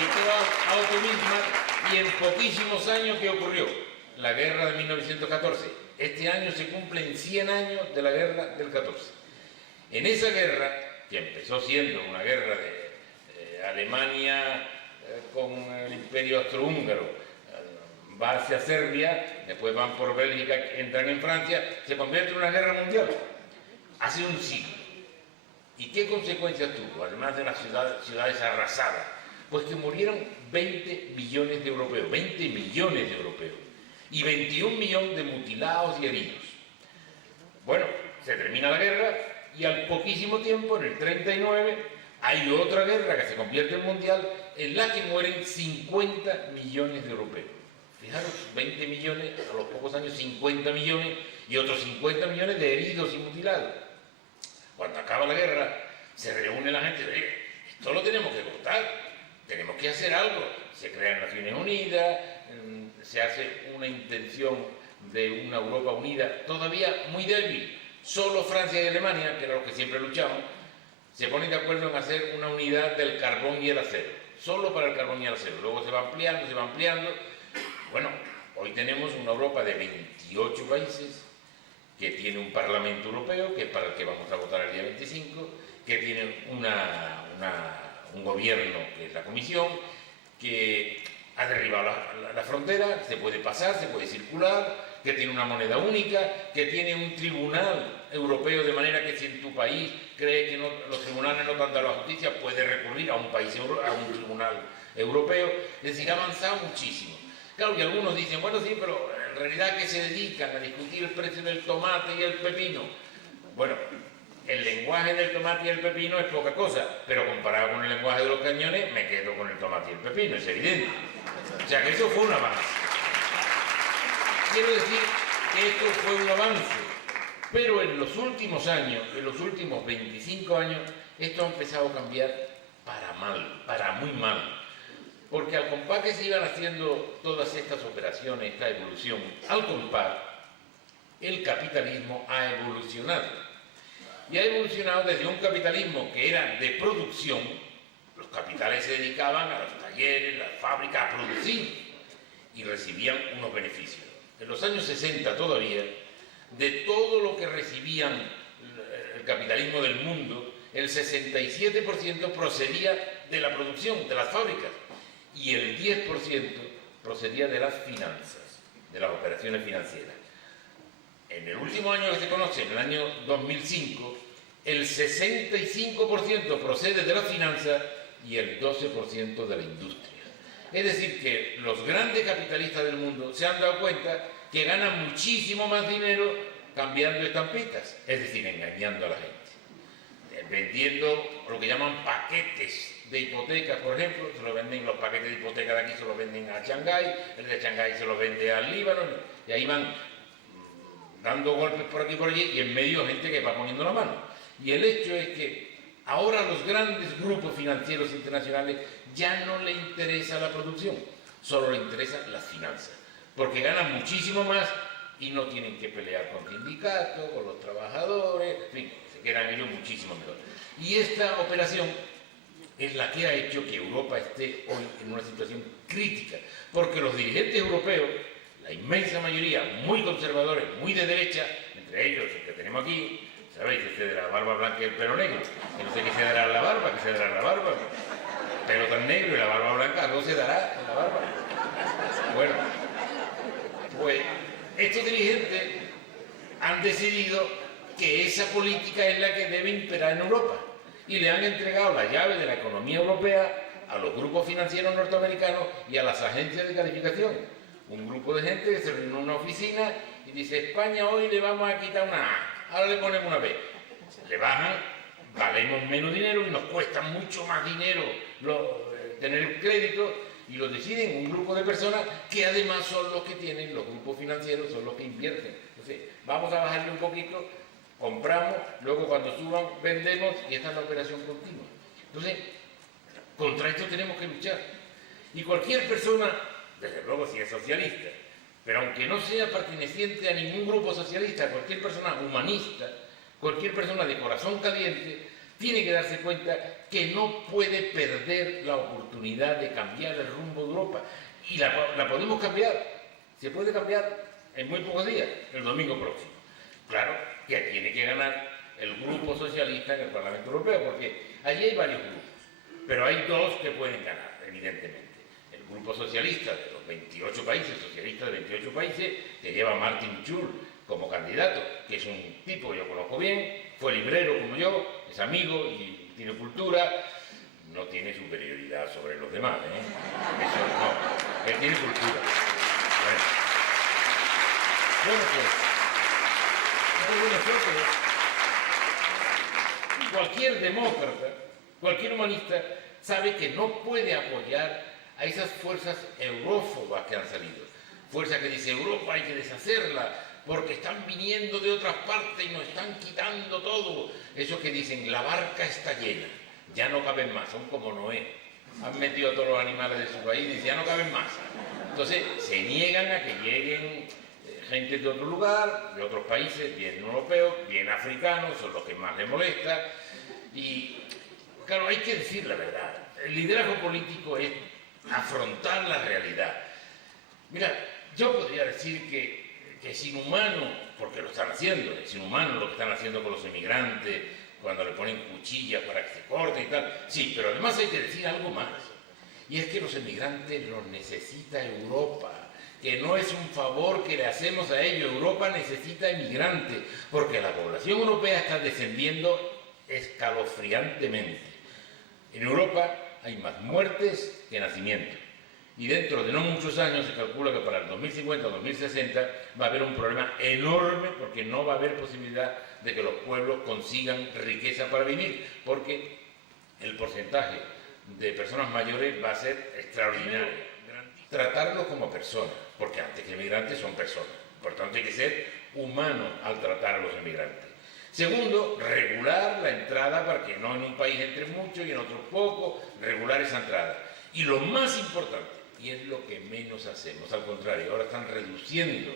y quedó automisma, y en poquísimos años, ¿qué ocurrió? La guerra de 1914. Este año se cumplen 100 años de la guerra del 14. En esa guerra, que empezó siendo una guerra de Alemania con el Imperio Austrohúngaro, va hacia Serbia, después van por Bélgica, entran en Francia, se convierte en una guerra mundial. Hace un siglo. ¿Y qué consecuencias tuvo? Además de las ciudades arrasadas, pues que murieron 20 millones de europeos, 20 millones de europeos, y 21 millones de mutilados y heridos. Bueno, se termina la guerra y al poquísimo tiempo, en el 39, hay otra guerra que se convierte en mundial, en la que mueren 50 millones de europeos. Fijaros, 20 millones, a los pocos años 50 millones y otros 50 millones de heridos y mutilados. Cuando acaba la guerra, se reúne la gente y dice, esto lo tenemos que cortar, tenemos que hacer algo. Se crean Naciones Unidas, se hace una intención de una Europa unida, todavía muy débil. Solo Francia y Alemania, que eran los que siempre luchaban, se ponen de acuerdo en hacer una unidad del carbón y el acero, solo para el carbón y el acero. Luego se va ampliando, se va ampliando. Bueno, hoy tenemos una Europa de 28 países, que tiene un Parlamento Europeo, que es para el que vamos a votar el día 25, que tiene un gobierno, que es la Comisión, que ha derribado la frontera, se puede pasar, se puede circular, que tiene una moneda única, que tiene un tribunal europeo, de manera que si en tu país crees que los tribunales no te han dado la justicia, puedes recurrir a un tribunal europeo. Es decir, ha avanzado muchísimo. Claro, y algunos dicen, bueno, sí, pero en realidad, ¿qué se dedican? A discutir el precio del tomate y el pepino. Bueno, el lenguaje del tomate y el pepino es poca cosa, pero comparado con el lenguaje de los cañones, me quedo con el tomate y el pepino, es evidente. O sea que eso fue un avance. Quiero decir que esto fue un avance, pero en los últimos años, en los últimos 25 años, esto ha empezado a cambiar para mal, para muy mal. Porque al compás que se iban haciendo todas estas operaciones, esta evolución, al compás, el capitalismo ha evolucionado. Y ha evolucionado desde un capitalismo que era de producción, los capitales se dedicaban a los talleres, las fábricas, a producir, y recibían unos beneficios. En los años 60 todavía, de todo lo que recibían el capitalismo del mundo, el 67% procedía de la producción, de las fábricas, y el 10% procedía de las finanzas, de las operaciones financieras. En el último año que se conoce, en el año 2005, el 65% procede de las finanzas y el 12% de la industria. Es decir, que los grandes capitalistas del mundo se han dado cuenta que ganan muchísimo más dinero cambiando estampitas, es decir, engañando a la gente, vendiendo lo que llaman paquetes de hipotecas, por ejemplo. Se lo venden, los paquetes de hipoteca de aquí se los venden a Shanghái, el de Shanghái se los vende al Líbano, y ahí van dando golpes por aquí y por allí, y en medio gente que va poniendo la mano. Y el hecho es que ahora a los grandes grupos financieros internacionales ya no le interesa la producción, solo le interesan las finanzas, porque ganan muchísimo más y no tienen que pelear con sindicatos, con los trabajadores, en fin, se quedan ellos muchísimo mejor. Y esta operación es la que ha hecho que Europa esté hoy en una situación crítica, porque los dirigentes europeos, la inmensa mayoría, muy conservadores, muy de derecha, entre ellos el que tenemos aquí, ¿sabéis? Este de la barba blanca y el pelo negro, que no sé qué se dará en la barba, qué se dará en la barba, el pelo tan negro y la barba blanca, algo se dará en la barba. Bueno, pues estos dirigentes han decidido que esa política es la que debe imperar en Europa, y le han entregado la llave de la economía europea a los grupos financieros norteamericanos y a las agencias de calificación. Un grupo de gente que se reúne en una oficina y dice, España hoy le vamos a quitar una A, ahora le ponemos una B. Le bajan, valemos menos dinero y nos cuesta mucho más dinero tener el crédito, y lo deciden un grupo de personas que además son los que tienen, los grupos financieros son los que invierten. Entonces, vamos a bajarle un poquito, compramos, luego cuando suban vendemos, y esta es la operación continua. Entonces, contra esto tenemos que luchar. Y cualquier persona, desde luego si es socialista, pero aunque no sea perteneciente a ningún grupo socialista, cualquier persona humanista, cualquier persona de corazón caliente, tiene que darse cuenta que no puede perder la oportunidad de cambiar el rumbo de Europa. Y la podemos cambiar, se puede cambiar en muy pocos días, el domingo próximo. Claro que tiene que ganar el grupo socialista en el Parlamento Europeo, porque allí hay varios grupos, pero hay dos que pueden ganar, evidentemente. El grupo socialista de los 28 países, socialistas de 28 países, que lleva a Martin Schulz como candidato, que es un tipo que yo conozco bien, fue librero como yo, es amigo y tiene cultura, no tiene superioridad sobre los demás, ¿eh? Eso no, él tiene cultura. Bueno pues cualquier demócrata, cualquier humanista, sabe que no puede apoyar a esas fuerzas eurófobas que han salido. Fuerzas que dicen, Europa hay que deshacerla, porque están viniendo de otras partes y nos están quitando todo. Esos que dicen, la barca está llena, ya no caben más, son como Noé. Han metido a todos los animales de su país y dicen, ya no caben más. Entonces, se niegan a que lleguen gente de otro lugar, de otros países, bien europeos, bien africanos, son los que más les molesta. Y, claro, hay que decir la verdad. El liderazgo político es afrontar la realidad. Mira, yo podría decir que es inhumano, porque lo están haciendo, es inhumano lo que están haciendo con los emigrantes, cuando le ponen cuchillas para que se corte y tal. Sí, pero además hay que decir algo más. Y es que los emigrantes los necesita Europa, que no es un favor que le hacemos a ellos. Europa necesita emigrantes, porque la población europea está descendiendo escalofriantemente. En Europa hay más muertes que nacimientos. Y dentro de no muchos años se calcula que para el 2050 o 2060 va a haber un problema enorme, porque no va a haber posibilidad de que los pueblos consigan riqueza para vivir, porque el porcentaje de personas mayores va a ser extraordinario. Tratarlos como personas, porque antes que emigrantes son personas. Por tanto, hay que ser humano al tratar a los emigrantes. Segundo, regular la entrada para que no en un país entre mucho y en otro poco, regular esa entrada. Y lo más importante, y es lo que menos hacemos, al contrario, ahora están reduciendo,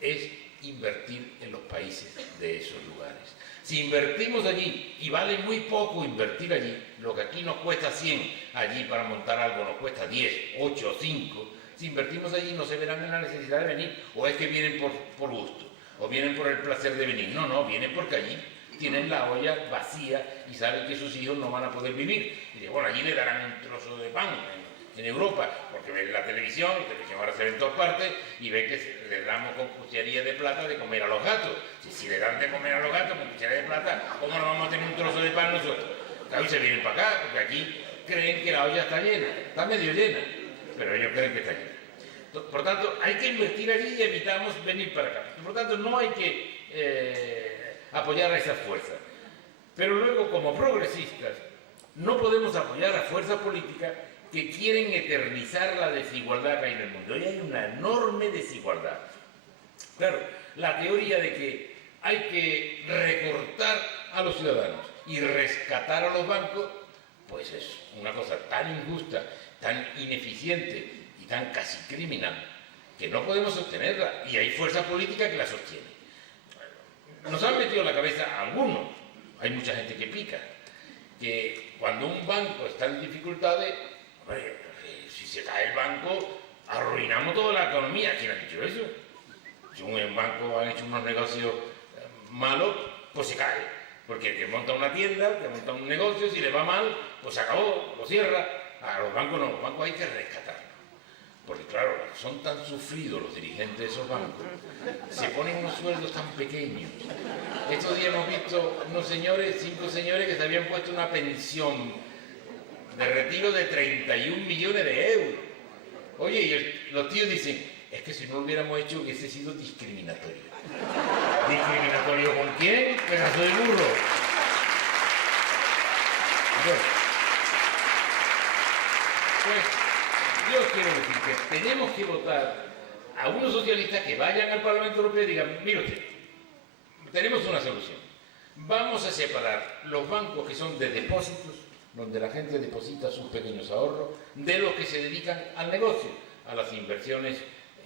es invertir en los países de esos lugares. Si invertimos allí, y vale muy poco invertir allí, lo que aquí nos cuesta 100, allí para montar algo nos cuesta 10, 8 o 5, si invertimos allí no se verán en la necesidad de venir, o es que vienen por gusto, o vienen por el placer de venir. No, no, vienen porque allí tienen la olla vacía y saben que sus hijos no van a poder vivir. Y dicen, bueno, allí le darán un trozo de pan en Europa, porque ven la televisión ahora se ve en todas partes, y ven que les damos con cucharilla de plata de comer a los gatos. Si le dan de comer a los gatos con cucharilla de plata, ¿cómo no vamos a tener un trozo de pan nosotros? Claro, y se vienen para acá, porque aquí creen que la olla está llena, está medio llena, pero ellos creen que está llena. Por tanto, hay que invertir allí y evitamos venir para acá. Por tanto, no hay que apoyar a esas fuerzas. Pero luego, como progresistas, no podemos apoyar a fuerzas políticas que quieren eternizar la desigualdad que hay en el mundo. Hoy hay una enorme desigualdad. Claro, la teoría de que hay que recortar a los ciudadanos y rescatar a los bancos, pues es una cosa tan injusta, tan ineficiente y tan casi criminal, que no podemos sostenerla, y hay fuerza política que la sostiene. Nos han metido en la cabeza algunos, hay mucha gente que pica, que cuando un banco está en dificultades, si se cae el banco, arruinamos toda la economía. ¿Quién ha dicho eso? Si un banco ha hecho unos negocios malos, pues se cae. Porque el que monta una tienda, el que monta un negocio, si le va mal, pues se acabó, lo cierra. A los bancos no, los bancos hay que rescatarlos. Porque claro, son tan sufridos los dirigentes de esos bancos, se ponen unos sueldos tan pequeños. Estos días hemos visto unos señores, 5 señores que se habían puesto una pensión de retiro de 31 millones de euros. Oye, y los tíos dicen, es que si no lo hubiéramos hecho hubiese sido discriminatorio. ¿Discriminatorio con quién? Pedazo de burro. Bueno, pues yo quiero decir que tenemos que votar a unos socialistas que vayan al Parlamento Europeo y digan, mire usted, tenemos una solución. Vamos a separar los bancos que son de depósitos, donde la gente deposita sus pequeños ahorros, de los que se dedican al negocio, a las inversiones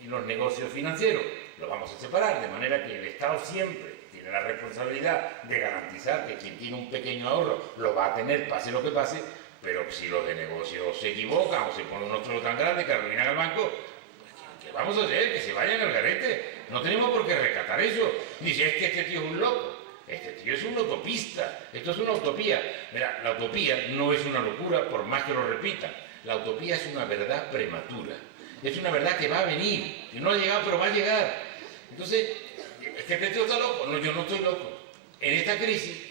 y los negocios financieros. Los vamos a separar, de manera que el Estado siempre tiene la responsabilidad de garantizar que quien tiene un pequeño ahorro lo va a tener, pase lo que pase, pero si los de negocios se equivocan o se ponen unos trozos tan grandes que arruinan al banco, pues, ¿qué vamos a hacer? Que se vayan al garete. No tenemos por qué rescatar eso. Dice, es que este tío es un loco. Este tío es un utopista. Esto es una utopía. Mira, la utopía no es una locura, por más que lo repitan. La utopía es una verdad prematura. Es una verdad que va a venir. Que no ha llegado, pero va a llegar. Entonces, ¿es que este tío está loco? No, yo no estoy loco. En esta crisis,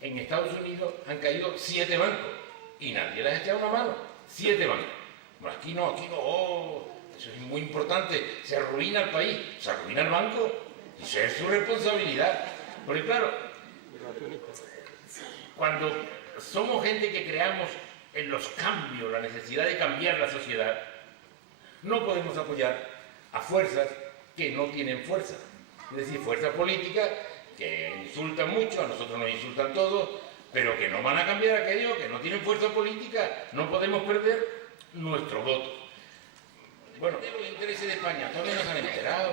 en Estados Unidos han caído 7 bancos. Y nadie les ha echado una mano. 7 bancos. Bueno, aquí no, oh, eso es muy importante. Se arruina el país, se arruina el banco. Y eso es su responsabilidad. Porque claro, cuando somos gente que creamos en los cambios, la necesidad de cambiar la sociedad, no podemos apoyar a fuerzas que no tienen fuerza. Es decir, fuerzas políticas que insultan mucho, a nosotros nos insultan todos, pero que no van a cambiar aquello, que no tienen fuerza política. No podemos perder nuestro voto. Bueno, de los intereses de España todavía no se han enterado.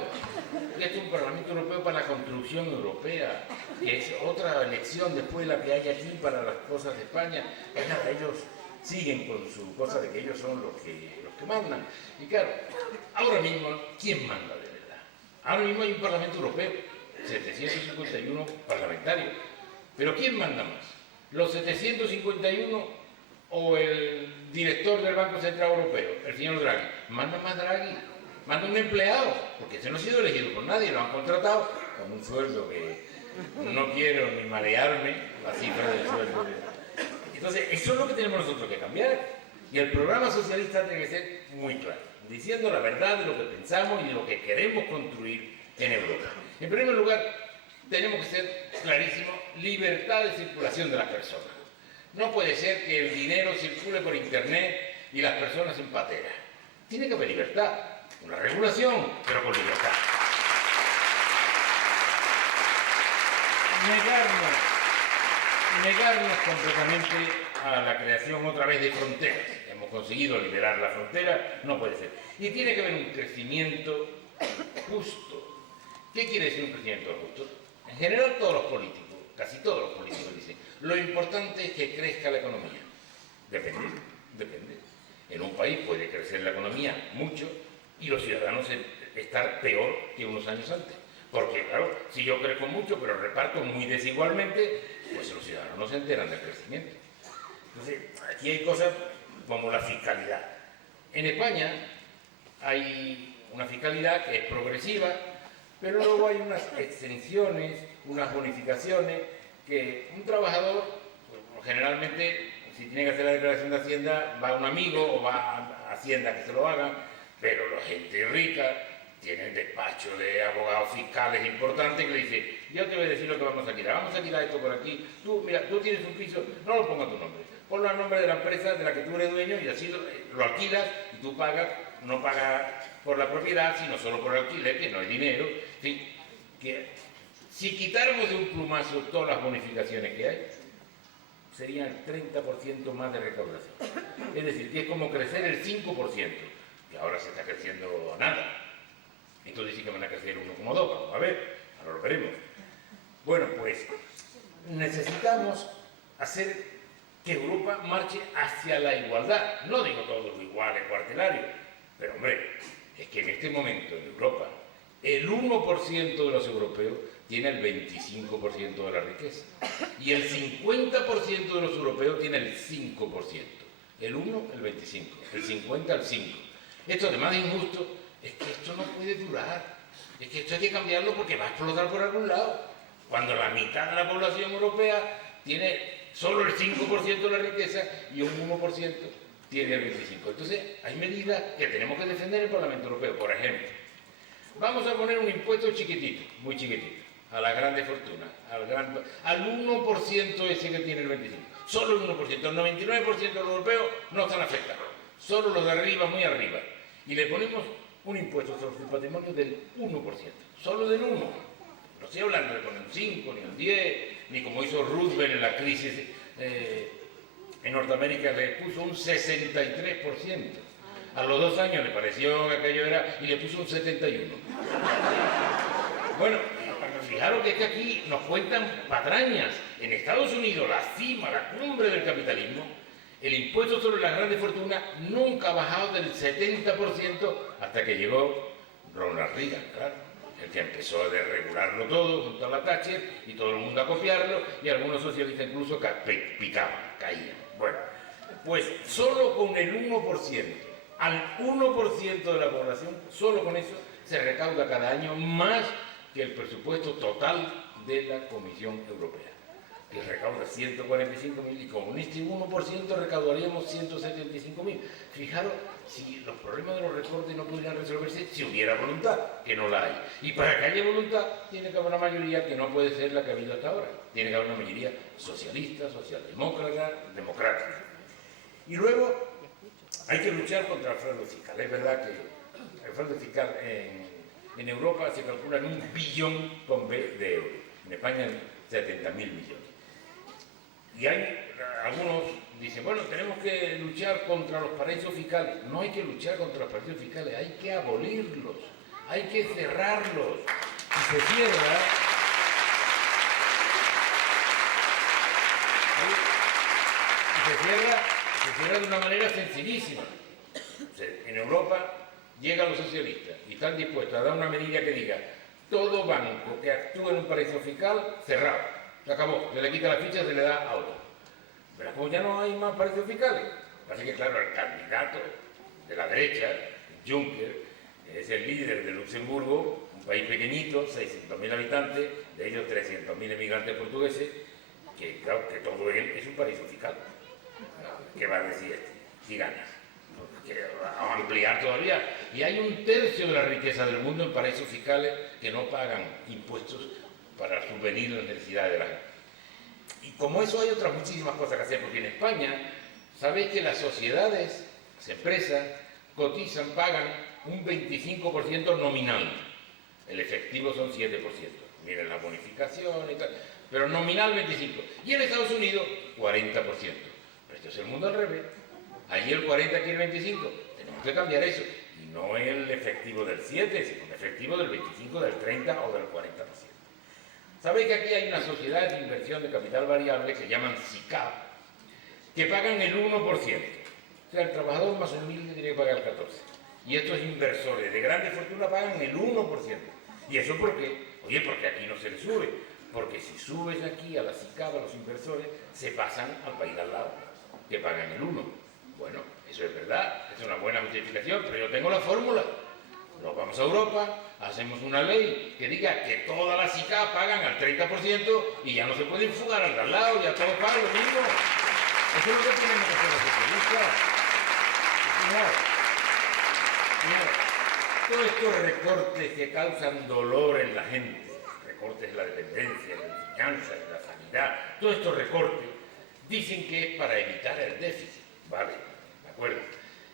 Este es un Parlamento Europeo para la construcción europea, que es otra elección después de la que hay aquí para las cosas de España. Pues nada, ellos siguen con su cosa de que ellos son los que mandan. Y claro, ahora mismo, ¿quién manda de verdad? Ahora mismo hay un Parlamento Europeo, 751 parlamentarios. Pero ¿quién manda más? ¿Los 751 o el director del Banco Central Europeo, el señor Draghi? Manda más Draghi, manda un empleado, porque ese no ha sido elegido por nadie, lo han contratado con un sueldo que no quiero ni marearme, la cifra del sueldo. Entonces, eso es lo que tenemos nosotros que cambiar. Y el programa socialista tiene que ser muy claro, diciendo la verdad de lo que pensamos y de lo que queremos construir en Europa. En primer lugar, tenemos que ser clarísimos, libertad de circulación de las personas. No puede ser que el dinero circule por internet y las personas en patera. Tiene que haber libertad, una regulación, pero con libertad. Negarnos completamente a la creación otra vez de fronteras. Hemos conseguido liberar la frontera, no puede ser. Y tiene que haber un crecimiento justo. ¿Qué quiere decir un crecimiento justo? En general todos los políticos, casi todos los políticos dicen, lo importante es que crezca la economía. Depende. En un país puede crecer la economía mucho y los ciudadanos estar peor que unos años antes. Porque, claro, si yo crezco mucho pero reparto muy desigualmente, pues los ciudadanos no se enteran del crecimiento. Entonces, aquí hay cosas como la fiscalidad. En España hay una fiscalidad que es progresiva, pero luego hay unas exenciones, unas bonificaciones, que un trabajador, pues, generalmente, si tiene que hacer la declaración de Hacienda, va a un amigo o va a Hacienda que se lo haga, pero la gente rica tiene despacho de abogados fiscales importantes que le dice, yo te voy a decir lo que vamos a quitar esto por aquí, tú, mira, tú tienes un piso, no lo pongas a tu nombre, ponlo a nombre de la empresa de la que tú eres dueño y así lo alquilas y tú pagas, no pagas por la propiedad, sino solo por el alquiler, que no hay dinero, en fin, que si quitáramos de un plumazo todas las bonificaciones que hay, serían el 30% más de recaudación. Es decir, que es como crecer el 5%, que ahora se está creciendo nada. Entonces sí que van a crecer 1,2, vamos a ver, ahora lo veremos. Bueno, pues necesitamos hacer que Europa marche hacia la igualdad. No digo todos iguales, cuartelarios, pero hombre, es que en este momento en Europa el 1% de los europeos tiene el 25% de la riqueza y el 50% de los europeos tiene el 5%. El 1, el 25, el 50, el 5. Esto además de injusto, es que esto no puede durar. Es que esto hay que cambiarlo porque va a explotar por algún lado. Cuando la mitad de la población europea tiene solo el 5% de la riqueza y un 1% tiene el 25%. Entonces, hay medidas que tenemos que defender en el Parlamento Europeo. Por ejemplo, vamos a poner un impuesto chiquitito, muy chiquitito, a las grandes fortunas, al 1% ese que tiene el 25%. Solo el 1%. El 99% de los europeos no están afectados. Solo los de arriba, muy arriba. Y le ponemos un impuesto sobre su patrimonio del 1%. Solo del 1%. No estoy hablando de poner un 5, ni un 10, ni como hizo Roosevelt en la crisis en Norteamérica, le puso un 63%. A los 2 años le pareció que aquello era y le puso un 71%. Bueno, fijaros que es que aquí nos cuentan patrañas. En Estados Unidos, la cima, la cumbre del capitalismo, el impuesto sobre las grandes fortunas nunca ha bajado del 70% hasta que llegó Ronald Reagan, claro, el que empezó a desregularlo todo junto a la Thatcher y todo el mundo a copiarlo, y algunos socialistas incluso picaban, caían. Bueno, pues solo con el 1%, al 1% de la población, solo con eso se recauda cada año más que el presupuesto total de la Comisión Europea, que recauda 145.000, y con este 1% recaudaríamos 175.000. Fijaros si los problemas de los recortes no pudieran resolverse si hubiera voluntad, que no la hay. Y para que haya voluntad, tiene que haber una mayoría que no puede ser la que ha habido hasta ahora. Tiene que haber una mayoría socialista, socialdemócrata, democrática. Y luego hay que luchar contra el fraude fiscal. Es verdad que el fraude fiscal en Europa se calcula en 1 billón con B de euros. En España en 70.000 millones. Y hay algunos dicen, bueno, tenemos que luchar contra los paraísos fiscales. No hay que luchar contra los paraísos fiscales, hay que abolirlos, hay que cerrarlos. Y se cierra, se cierra de una manera sencillísima. En Europa llegan los socialistas y están dispuestos a dar una medida que diga todo banco que actúe en un paraíso fiscal, cerrado. Se acabó, se le quita la ficha, se le da a otro. Pero como ya no hay más paraísos fiscales, así que claro, el candidato de la derecha, Juncker, es el líder de Luxemburgo, un país pequeñito, 600.000 habitantes, de ellos 300.000 emigrantes portugueses, que claro, que todo él es un paraíso fiscal. ¿Qué va a decir este? Si ganas. Que va a ampliar todavía. Y hay 1/3 de la riqueza del mundo en paraísos fiscales que no pagan impuestos para subvenir las necesidades de la gente. Y como eso hay otras muchísimas cosas que hacer, porque en España, sabéis que las sociedades, las empresas, cotizan, pagan un 25% nominal. El efectivo son 7%. Miren la bonificación y tal. Pero nominal 25%. Y en Estados Unidos, 40%. Pero esto es el mundo al revés. Allí el 40, aquí el 25. Tenemos que cambiar eso. Y no el efectivo del 7, sino el efectivo del 25, del 30 o del 40%. Sabéis que aquí hay una sociedad de inversión de capital variable que llaman SICAV, que pagan el 1%. O sea, el trabajador más humilde tiene que pagar el 14%. Y estos inversores de grandes fortunas pagan el 1%. ¿Y eso por qué? Oye, porque aquí no se les sube. Porque si subes aquí a la SICAV, a los inversores, se pasan al país de al lado, que pagan el 1%. Bueno, eso es verdad, es una buena justificación, pero yo tengo la fórmula. Nos vamos a Europa, hacemos una ley que diga que todas las SICAV pagan al 30% y ya no se pueden fugar al de al lado, ya todos pagan lo mismo. Eso es lo que tenemos que hacer los socialistas. Todos estos recortes que causan dolor en la gente, recortes en la dependencia, en la enseñanza, en la sanidad, todos estos recortes dicen que es para evitar el déficit. Vale, de acuerdo.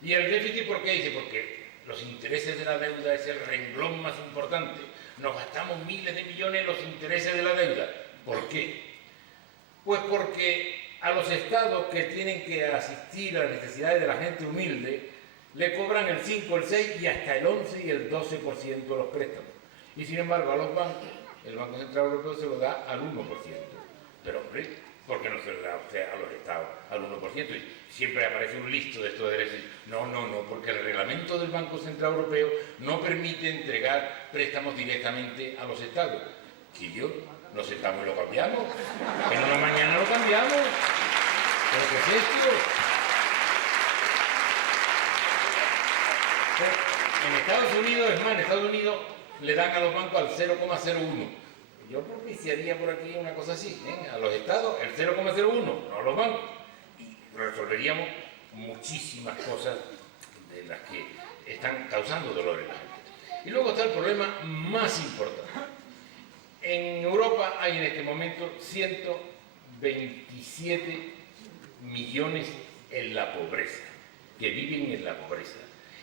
¿Y el déficit por qué dice? Porque los intereses de la deuda es el renglón más importante. Nos gastamos miles de millones en los intereses de la deuda. ¿Por qué? Pues porque a los estados que tienen que asistir a las necesidades de la gente humilde le cobran el 5, el 6 y hasta el 11 y el 12% de los préstamos. Y sin embargo a los bancos, el Banco Central Europeo se lo da al 1%. Pero hombre, ¿por qué no se le da a usted a los estados al 1%? Y siempre aparece un listo de estos derechos. No, porque el reglamento del Banco Central Europeo no permite entregar préstamos directamente a los estados. Que yo, nos sentamos y lo cambiamos. En una mañana lo cambiamos. ¿Pero qué es esto? En Estados Unidos, es más, en Estados Unidos le dan a los bancos al 0,01. Yo propiciaría por aquí una cosa así, ¿eh? A los estados el 0,01, no a los bancos. Y resolveríamos muchísimas cosas de las que están causando dolor en la gente. Y luego está el problema más importante. En Europa hay en este momento 127 millones en la pobreza, que viven en la pobreza.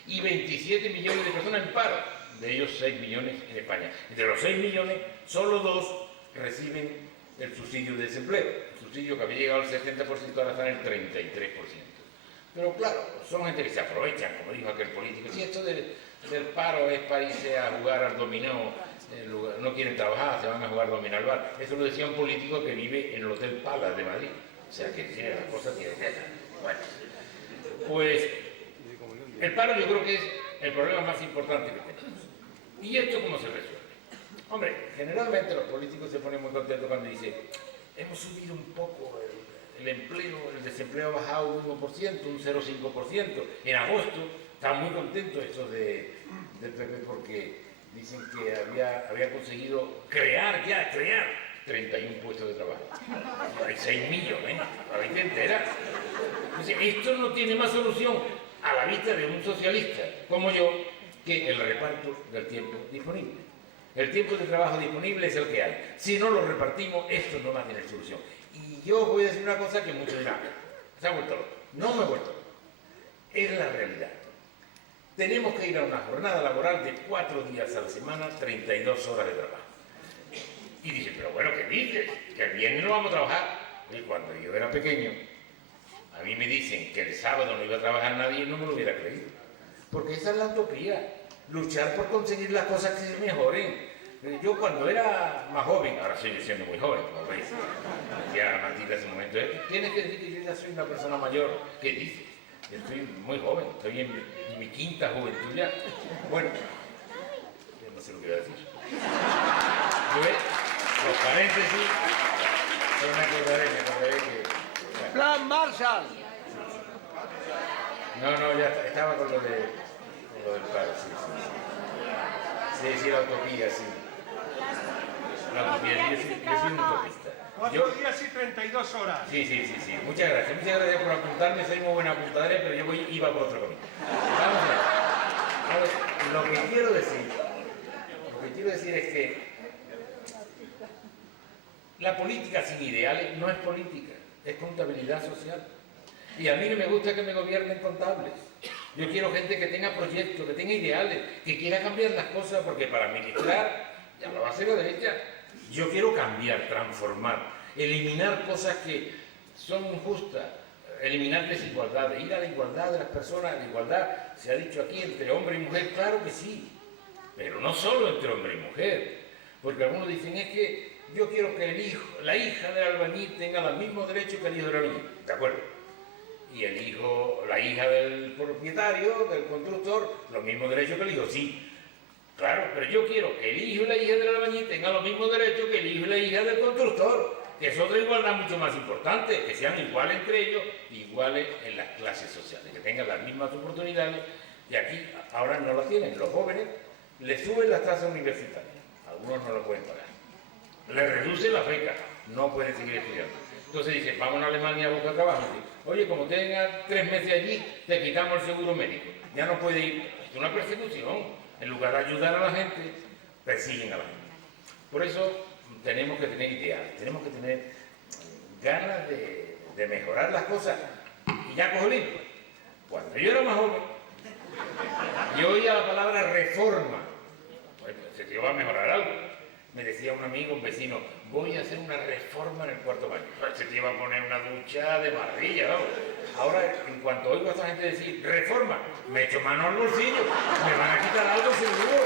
Y 27 millones de personas en paro, de ellos 6 millones en España. De los 6 millones, solo 2 reciben el subsidio de desempleo. El subsidio que había llegado al 70%, ahora está en el 33%. Pero claro, son gente que se aprovechan, como dijo aquel político. Si esto del paro es para irse a jugar al dominó no quieren trabajar, se van a jugar dominó al bar. Eso lo decía un político que vive en el Hotel Palace de Madrid. O sea que tiene las cosas tiene que ser. Bueno, pues el paro yo creo que es el problema más importante que tenemos. ¿Y esto cómo se resuelve? Hombre, generalmente los políticos se ponen muy contentos cuando dicen hemos subido un poco el empleo, el desempleo ha bajado un 1%, un 0,5%. En agosto estaban muy contentos estos del PP porque dicen que había conseguido crear 31 puestos de trabajo. Hay 6 millones, la vida entera. Entonces, esto no tiene más solución a la vista de un socialista como yo que el reparto del tiempo disponible. El tiempo de trabajo disponible es el que hay. Si no lo repartimos, esto no va a tener solución. Y yo voy a decir una cosa que muchos dirán, se ha vuelto loco. No me he vuelto loco. Es la realidad. Tenemos que ir a una jornada laboral de 4 días a la semana, 32 horas de trabajo. Y dije, pero bueno, ¿qué dices? Que el viernes no vamos a trabajar. Y cuando yo era pequeño, a mí me dicen que el sábado no iba a trabajar nadie y no me lo hubiera creído. Porque esa es la utopía. Luchar por conseguir las cosas que se mejoren. Yo cuando era más joven, ahora soy siendo muy joven, como veis, decía Matilde hace un momento, tienes que decir que yo ya soy una persona mayor. ¿Qué dices? Yo estoy muy joven, estoy en mi quinta juventud ya. Bueno, no sé lo que iba a decir. ¿Ves? Los paréntesis, pero me acordaré que... ¡Plan Marshall! No, ya estaba con lo del paro, sí. Sí, la utopía, sí. La utopía, yo soy un utopista. 4 días y 32 horas. Sí. Muchas gracias por apuntarme, soy muy buena apuntadora, pero yo iba por otro camino. Vamos a ver. Ahora, lo que quiero decir es que la política sin ideales no es política, es contabilidad social. Y a mí no me gusta que me gobiernen contables. Yo quiero gente que tenga proyectos, que tenga ideales, que quiera cambiar las cosas, porque para administrar ya lo va a hacer la derecha. Yo quiero cambiar, transformar, eliminar cosas que son injustas, eliminar desigualdades, ir a la igualdad de las personas. La igualdad, se ha dicho aquí, entre hombre y mujer, claro que sí, pero no solo entre hombre y mujer, porque algunos dicen es que yo quiero que la hija del albañil tenga los mismos derechos que el hijo del albañil, ¿de acuerdo? Y la hija del propietario, del constructor, los mismos derechos que el hijo, sí. Claro, pero yo quiero que el hijo y la hija del albañil tengan los mismos derechos que el hijo y la hija del constructor, que es otra igualdad mucho más importante, que sean iguales entre ellos, iguales en las clases sociales, que tengan las mismas oportunidades, y aquí ahora no lo tienen. Los jóvenes les suben las tasas universitarias, algunos no lo pueden pagar, les reducen las becas, no pueden seguir estudiando. Entonces dicen, vamos a Alemania a buscar trabajo. Oye, como tengas 3 meses allí, te quitamos el seguro médico. Ya no puede ir. Es una persecución. En lugar de ayudar a la gente, persiguen a la gente. Por eso tenemos que tener ideales, tenemos que tener ganas de mejorar las cosas. Y ya cojo limpio. Cuando yo era más joven, yo oía la palabra reforma. Pues se te iba a mejorar algo. Me decía un amigo, un vecino, voy a hacer una reforma en el cuarto baño. Se te iba a poner una ducha de maravilla, ¿no? Ahora, en cuanto oigo a esta gente decir reforma, me echo mano al bolsillo, me van a quitar algo seguro.